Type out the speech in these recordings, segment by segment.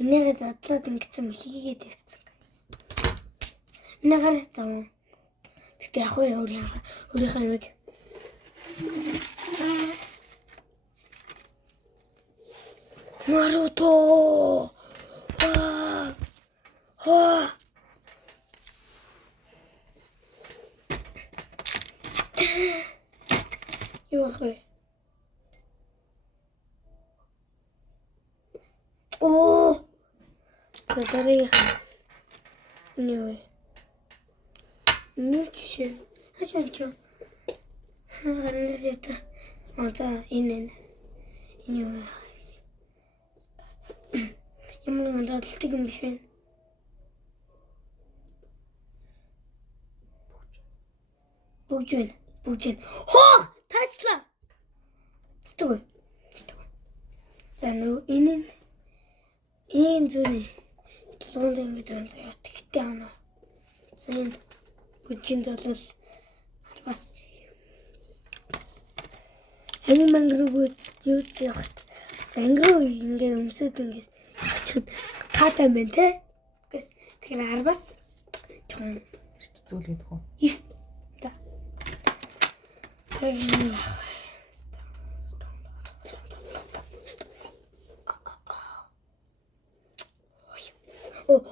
Энийгээ задлаад ингэсэн мэлхийгээд тавьчихсан. Энийгээр зам. Тэгтээ яг өөрийнхөө нэг Наруто. Юу. Оо. Тэрийг нёе. Ничего. Ачаачаа. Харин одоо энэ нёе. Ямар дадлтыг юм биш вэ? Бүгжин. Хоо! Таачлаа. Стгүй. За нөө энэ зүүнээ тулгуунд ингэж юм заяа. Тэгтээ анаа. Зэн бүгжинд бол бас энэ мангрууг юу яахт. Сангруу ингэ өмсөд ингэж очиход ката мэн те. Тэгэхээр арбас чон зүйлээд хөө. Да.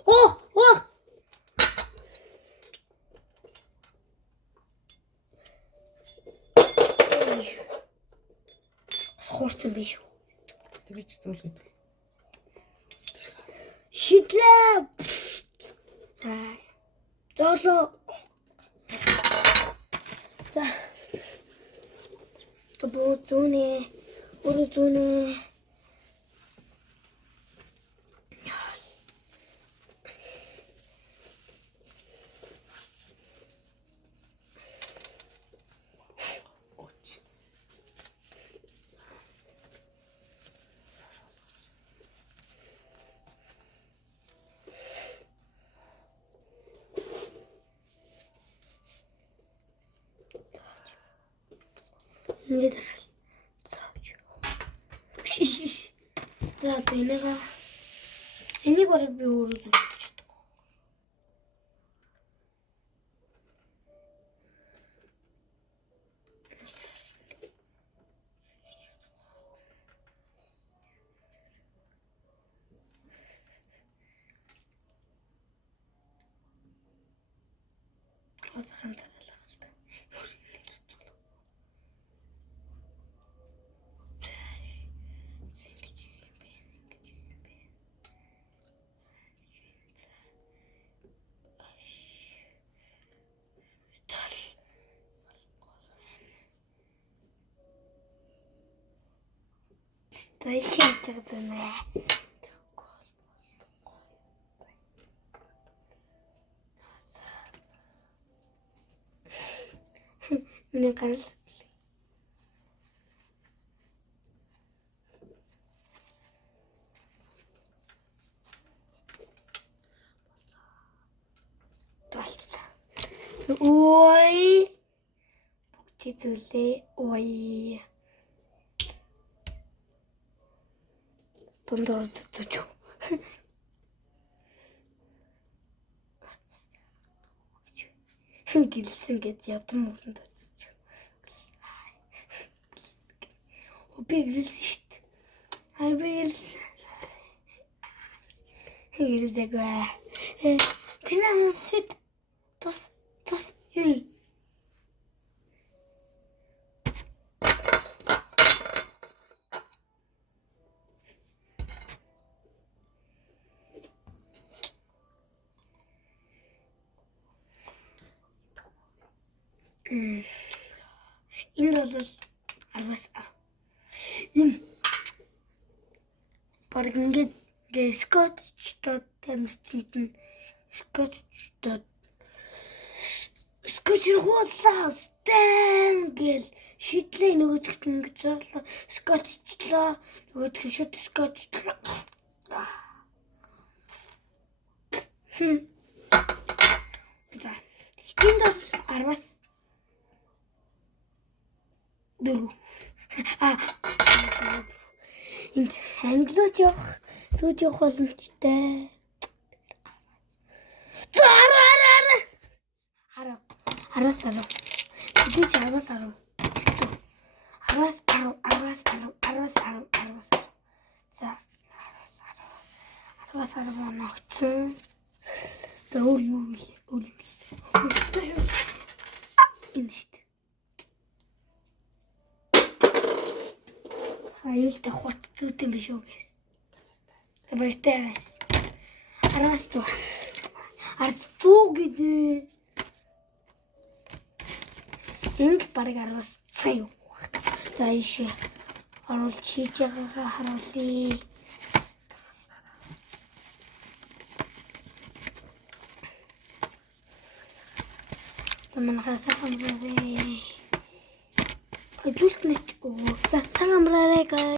Оо. Хурцсан биш үү? Тэр ч зүйлээд. Шидлээ. Золоо. За. Өөр зүүнээ. Ингээд зааж. За энийг бараг би өөрөө зүгтж чадах. Хасахан тагалгалтай. Тайлхиж байгаа юм аа. Миний гарал болчихлоо. Ой. Бүгд зүйлээ. Ой. Дундор дутууч. Гилсэн гэд ядам мөрөнд очиж. Би гилсэн шít. Би гилсэн. Гилсэгээ. Тэнэ шít. Тус юу? Энэ бол арвас. Энэ баг ингээд скотчтой тамирчид скотч хуулаа стэн гэл шидлээ нөгөөдгт ингэж зорлоо скотчлоо нөгөөдг шууд скотчлоо. За энэ бол арвас дөрөв. Энд англиуч явах сууж явах боломжтой. Араас 10. Тэдний чи 10-аас 10. 10-аас 10. За 10-аас 10 ногцсон. За өөр юу вэ? Энэ шүү дээ. Аюултай хурд зүйтэй биш үү гэс. За баяртай гайс. 10-аас 100. 100 гэдэг. Энд баг 10-аас сая юу. За ийшээ оруулж хийж байгаагаа харуулъя. Манайхаа сайхан барай. Ажуулт нэг. За сайхан барай.